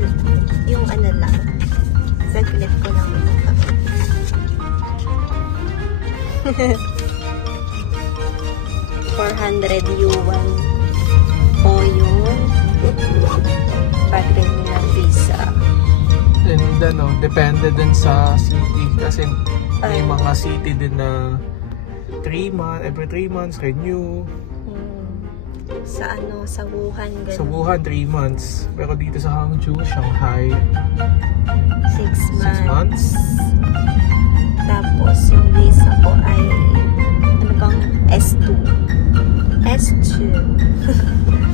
sa yung ano lang. Saglit ko lang ito. 400 yuan po yung pag-renew ng visa. And ano, depende din sa city kasi may mga city din na 3 months, every 3 months renew. Sa ano, sa Wuhan ganun. Sa Wuhan 3 months, pero dito sa Hangzhou, Shanghai 6 months. 6 months. Tapos yung visa ko ay ano bang S2. S2.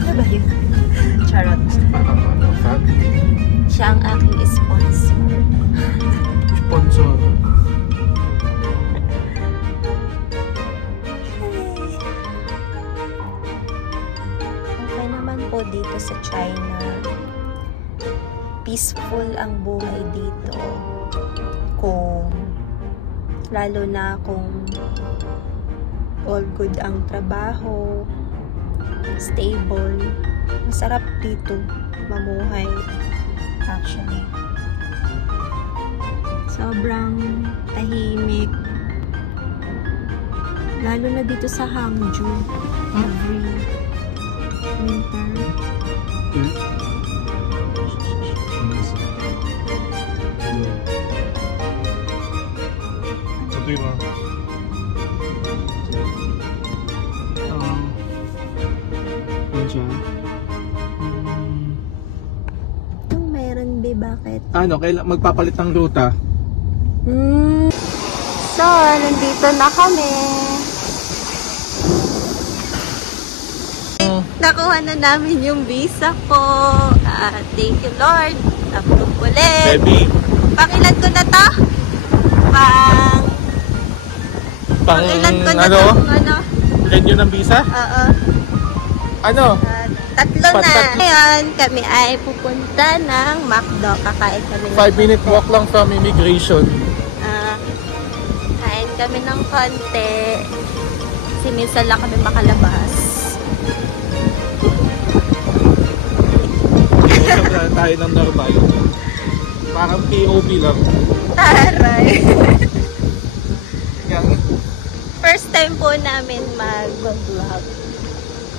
Ano ba yun? Charot. Parang ano, family. Siya ang aking sponsor. Sponsor. Okay naman po dito sa China. Peaceful ang buhay dito. Lalo na kung all good ang trabaho, stable, masarap dito mamuhay actually. Sobrang tahimik. Lalo na dito sa Hangzhou every winter. Ito yung Meron ba bakit? ano, kailan magpapalit ng ruta? So, nandito na kami. Nakuha na namin yung visa ko. Thank you Lord. Approve ulit. Baby, Pangilan ko na to? Pangilan ko na ano? to? Ano? Renew ng visa? Oo. Ano? Tatlo na. Ngayon, kami ay pupunta ng McDo. Kakain kami ng 5-minute walk lang from immigration. Kain kami ng konti. Kasi minsan lang kami makalabas. Usap na tayo ng normal. Parang POV lang. Taray! Yan. First time po namin mag-vlog.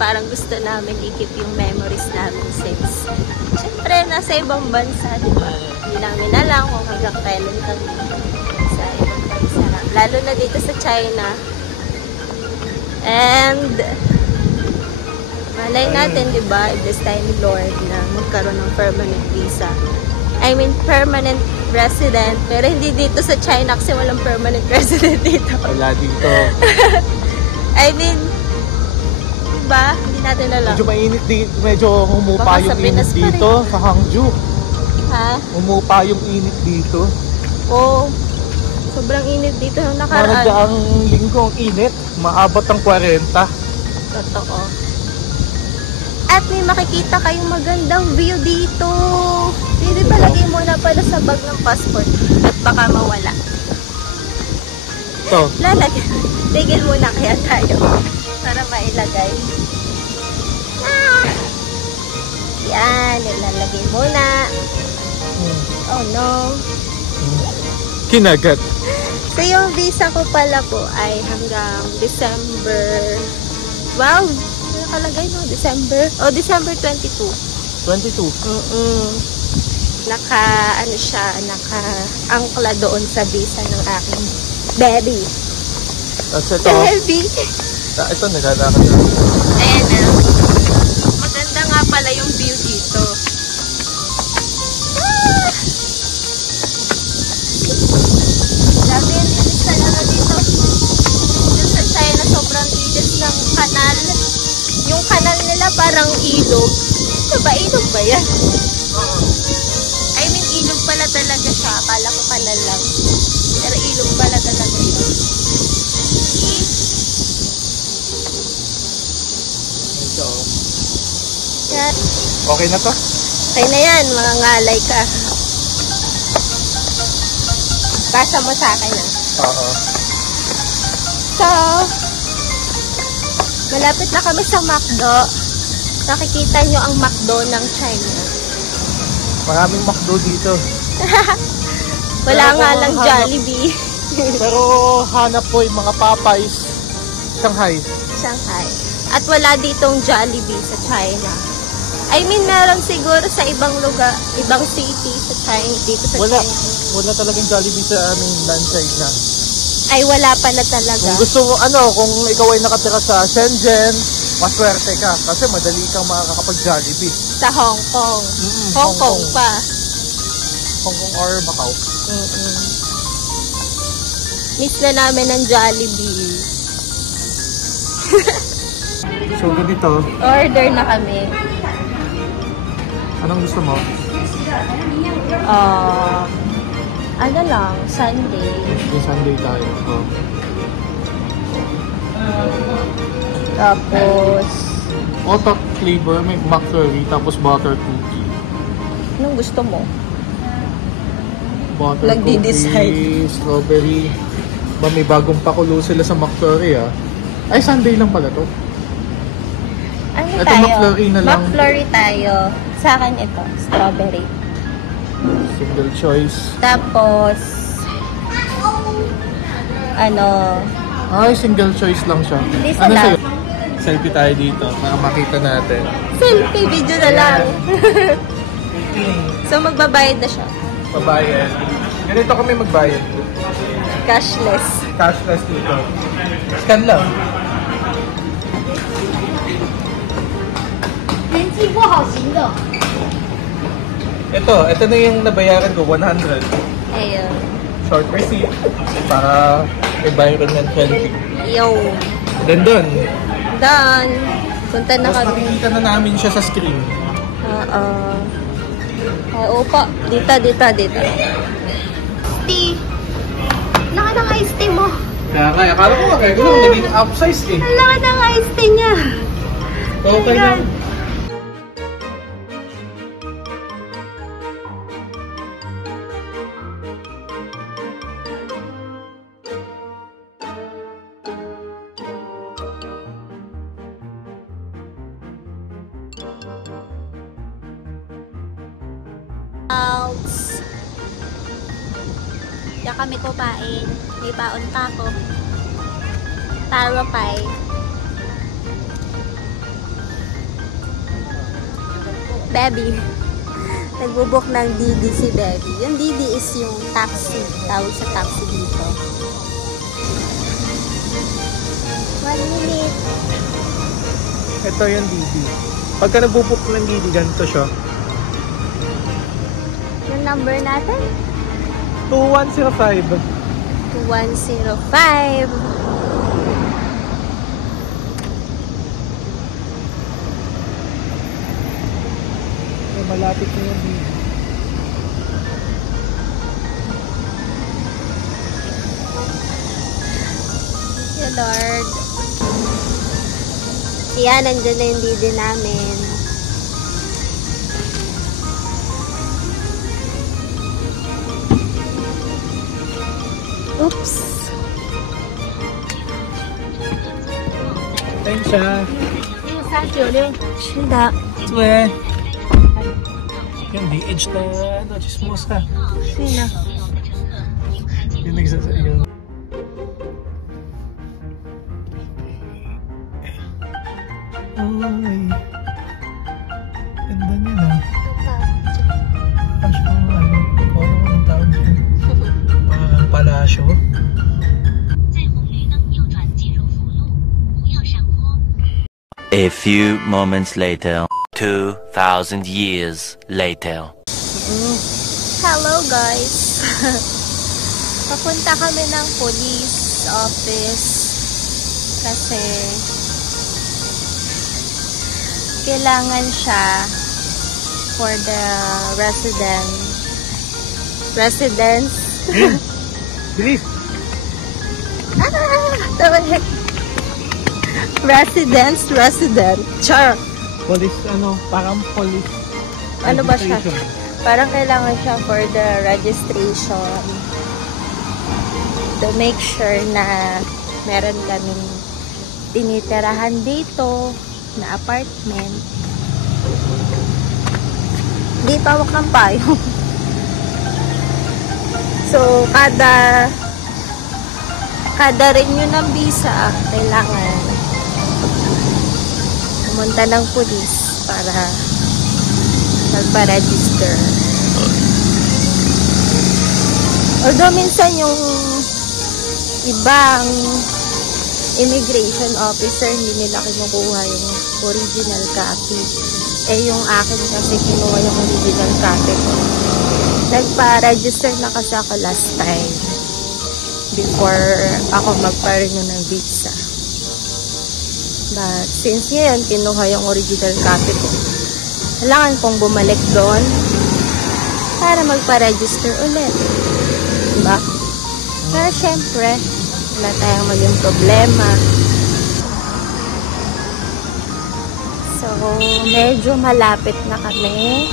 Parang gusto namin i-keep yung memories namin since syempre nasa ibang bansa, di ba? Hindi namin alam kung hanggang kailan kami sa ibang bansa. Lalo na dito sa China. And malay natin, di ba, if this time Lord na magkaroon ng permanent visa. I mean, permanent resident. Pero hindi dito sa China kasi walang permanent resident dito. Wala dito. I mean, diba? Hindi natin alam. Medyo mainit dito. Medyo humupa Baka yung sa Pinas init pa rin. dito sa Hangzhou. Ha? Humupa yung init dito. Oo. Sobrang init dito nung nakaraan. Ang linggo ang init. Maabot ang 40. Totoo. At may makikita kayong magandang view dito. Hindi ba lagay mo na pala sa bag ng passport at baka mawala. Ito. Lalagay. Tigil muna kaya tayo para mailagay. Yan, ilalagay muna. Oh no. Kinagat. So yung visa ko pala po ay hanggang December 12. Nakalagay no, December. Oh, December 22. 22. Ano siya, naka-angkla doon sa visa ng aking baby. Tapos ito. Baby. Ito, naglalakad na. Ayan na. Maganda nga pala yung view dito. Grabe yung linis talaga dito. Dito sa China, sobrang linis ng kanal. Yung kanal nila parang ilog. Ito ba? Ilog ba yan? I mean, ilog pala talaga siya. Akala ko kanal lang. Pero ilog pala talaga siya. Yan. Okay na to? Okay na yan, mga ngalay ka. Pasa mo sa akin ah. Oo. So, malapit na kami sa McDo. Nakikita nyo ang McDo ng China. Maraming McDo dito. Wala Pero nga kung lang hanap- Jollibee. Pero hanap po yung mga Popeyes, Shanghai. Shanghai. At wala ditong Jollibee sa China. I mean, meron siguro sa ibang lugar, ibang city sa China, dito sa Wala. China. Wala talagang Jollibee sa mainland China. Ay, wala pala talaga. Kung gusto mo, kung ikaw ay nakatira sa Shenzhen, maswerte ka. Kasi madali kang makakapag-Jollibee. Sa Hong Kong. Hong Kong pa. Hong Kong or Macau. Miss na namin ng Jollibee. So, ganito. Order na kami. Anong gusto mo? Ano lang, Sunday. Yung Sunday tayo. Oh. Tapos, Otak flavor, may McFlurry, tapos butter cookie. anong gusto mo? Butter Nagdi-decide. cookie, strawberry. Ba, may bagong pakulo sila sa McFlurry, ah. Ay, Sunday lang pala to. Ano Ito, tayo? McFlurry na lang. McFlurry tayo. Sa akin ito, strawberry. Single choice. Tapos, Ay, single choice lang siya. Hindi Ano sila. sa'yo? Selfie tayo dito para makita natin. selfie video na lang. So, magbabayad na siya. Pabayad. Ganito kami magbayad. Cashless. Cashless dito. Scan lang. Ito na yung nabayaran ko, 100. Ayun. Short receipt para may bayaran ng 20. Yo. Then done. Done. Punta na Tapos kami. makikita na namin siya sa screen. Ay, opa. Dito. Tea. Laki ng iced tea mo. Kaya akala ko regular, naging upsize eh. Laki ng iced tea niya. Okay lang. Diyan kami kumain. May baon pa ako. Taro pie. Baby. Nagbubuk ng Didi si Baby. Yung Didi is yung taxi. Tawag sa taxi dito. 1 minute. Ito yung Didi. Pagka nabubuk ng Didi, ganito siya. Yung number natin? 2105. 2105. Malapit na yung Didi. Thank you, Lord. Yan, nandyan na yung Didi namin. Oops. Thanks, ah. 是的。对。Yung DH na, chismos ka. Sino? Yung yung... Uy. Ganda niya na. Palasyo, kung ano ang tawag dyan. Palasyo. A few moments later, 2,000 years later. Hello guys. Papunta kami ng police office kasi kailangan siya for the residents. Bilis! Resident. Char. Police, parang police. Ano ba siya? registration. Parang kailangan siya for the registration. To make sure na meron kaming tinitirahan dito na apartment. Di pawak ng payong. So, kada renew ng visa, kailangan pumunta ng police para magpa-register. Although minsan yung ibang immigration officer hindi nila kinukuha yung original copy. Yung akin kasi kinuha yung original copy ko. Nagpa-register na kasi ako last time before ako magpa-renew ng visa. But since ngayon kinuha yung original copy ko, kailangan kong bumalik doon para magpa-register ulit. Diba? Pero syempre, wala tayong maging problema. So, medyo malapit na kami.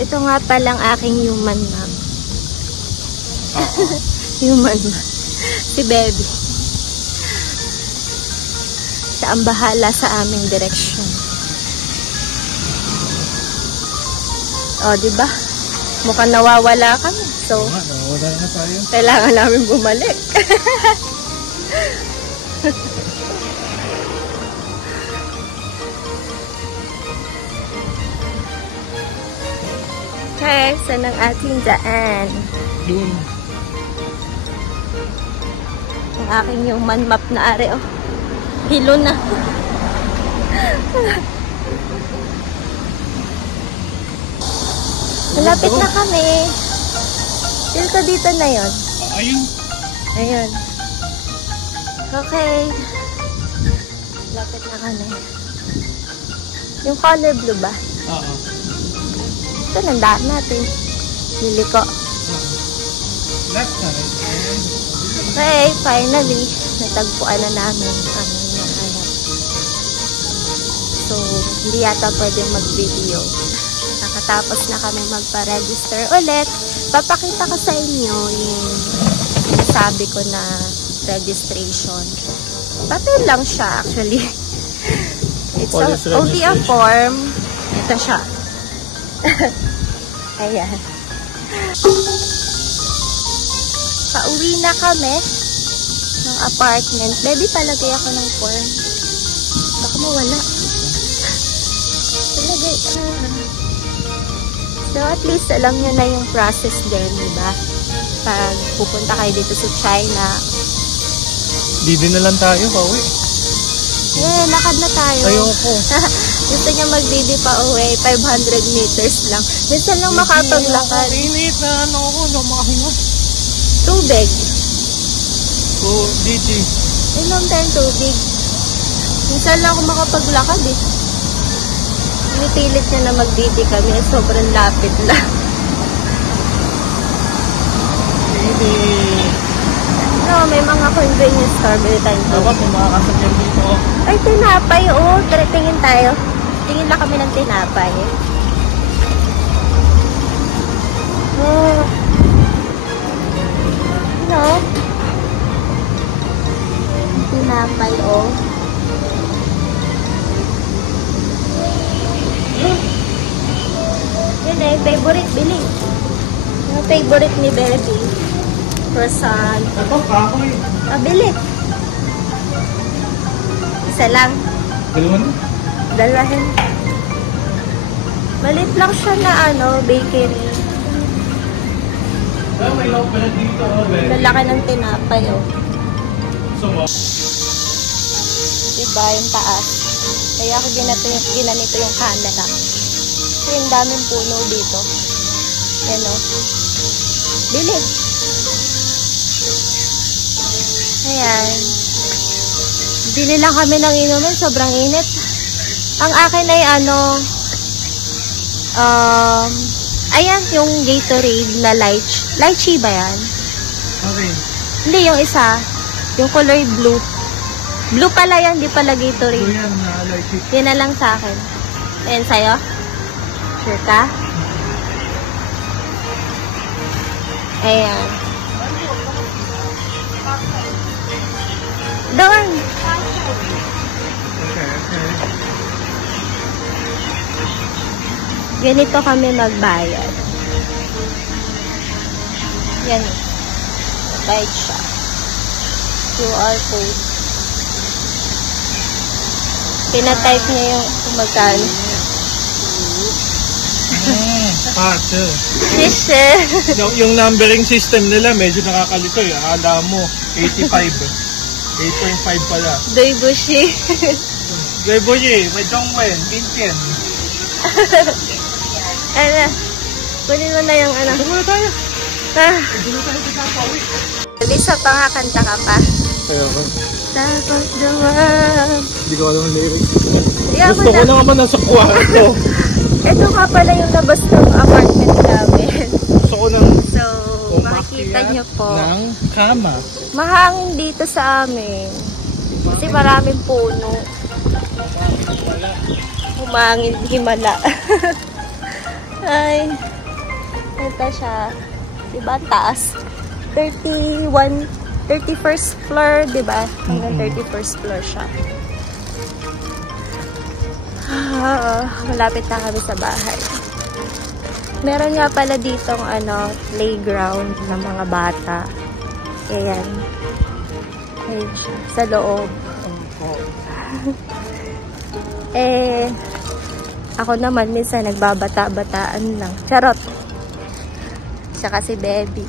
Ito nga palang aking human mom. Human mom. Si Baby. Siya ang bahala sa aming direksyon. O, diba? Mukhang nawawala kami. So, nawawala na tayo. Kailangan namin bumalik. Okay, saan ang ating daan? Yun. Ang aking human map na are, oh. Hilo na. Malapit na kami. Feel ko dito na yon. Ayun. Ayun. Okay. Malapit na kami. Yung color blue ba? Oo. Ito, nandaan natin. Liliko. Left na. Okay, finally, natagpuan na namin ang hinahanap. So, hindi yata pwede mag-video. Nakatapos na kami magpa-register ulit. Papakita ko sa inyo yung sabi ko na registration. Papel lang siya, actually. It's only a form. Ito siya. Ayan. Pauwi na kami ng apartment. Baby, palagay ako ng form. Baka mawala. Palagay. So, at least alam nyo na yung process din, diba? Pag pupunta kayo dito sa China. Didi na lang tayo, pauwi. Lakad na tayo. Ayoko. Gusto niya magdidi pa uwi. 500 meters lang. Minsan lang makapaglakad. Init na ako, namahinga. Tubig. Oh, Gigi. Inom tayong tubig. Minsan lang ako makapaglakad eh. Pinipilit niya na magdidi kami. Sobrang lapit lang. No, may mga convenience store. Bili tayong tubig. Dapat may mga kasakyan dito. Ay, tinapay. Oo, tingin tayo. Tingin lang kami ng tinapay. Oh. No? Tinapay, oh. Yun eh, favorite bili. Yung favorite ni Baby. Croissant. Ito, kahoy. Pabili. Isa lang. Dalawa. Dalahin. Malit lang siya na bakery. May loob pala dito. Lalaki ng tinapay, oh. Sumo. Diba, yung taas. Kaya ako ginanito yung camera. So, yung daming puno dito. Yan, oh. Bili. Ayan. Bili lang kami ng inumin. Sobrang init. Ang akin ay ayan, yung Gatorade na lychee ba yan? Okay. Hindi, yung isa. Yung color blue. Blue pala yan, di pala Gatorade. So yan, like it. Yan na lang sa akin. Ayan sa'yo? Sure ka? Ayan. Doon! Okay. Ganito kami magbayad. Yan. Bayad siya. QR code. Pinatype niya yung kung magkano. Sure. Sishe. Yung numbering system nila medyo nakakalito eh. Akala mo 85. 8.5 pala. Doy Bushi. Gayboye, may Dongwen, Bintian. Ano? Kunin mo na yung ano. Ito muna tayo. Ito na tayo sa kapawi. Lisa, pangakanta ka pa. Kaya ko. Tapos duwan. Hindi ko alam ang lyrics. Yeah, Gusto ko na naman nasa kwarto. Ito nga pala yung labas ng apartment namin. Gusto ko nang So, makikita nyo po. ng kama. Mahangin dito sa amin. Kasi maraming puno. Humangin, himala. Ay, ito siya. Diba, taas. 31st floor, diba? Hanggang 31st floor siya. Malapit na kami sa bahay. Meron nga pala ditong playground ng mga bata. Ayan. Ayan siya. Sa loob. Ako naman minsan nagbabata-bataan lang. Charot. Siya kasi baby.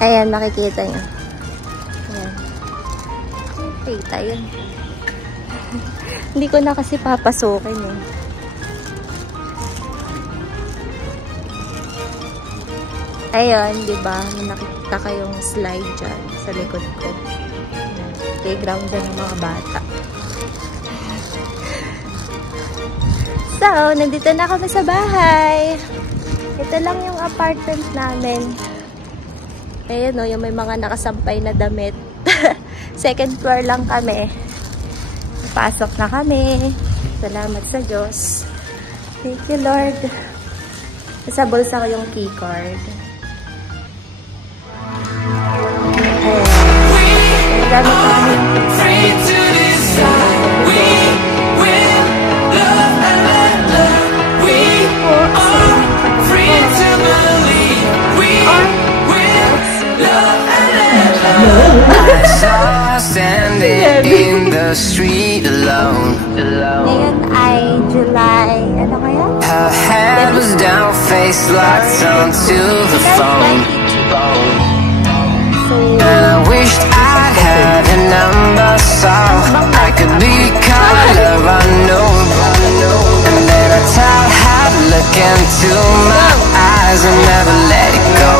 Ayan, makikita niyo. Ayan. Kita yun. Hindi ko na kasi papasukin eh. Ayun, di ba? Nakikita kayong slide dyan sa likod ko. Playground dyan ng mga bata. So, nandito na kami sa bahay. Ito lang yung apartment namin. Ayun o, yung may mga nakasampay na damit. Second floor lang kami. Pasok na kami. Salamat sa Diyos. Thank you, Lord. Sa bulsa ko yung keycard. Ayan. I saw her standing in the street alone. Ngayon ay July. Ano kaya? Her head was down, face locked onto the phone. And I wished I had a number so I could be color unknown. And then I tell her to look into my eyes and never let it go.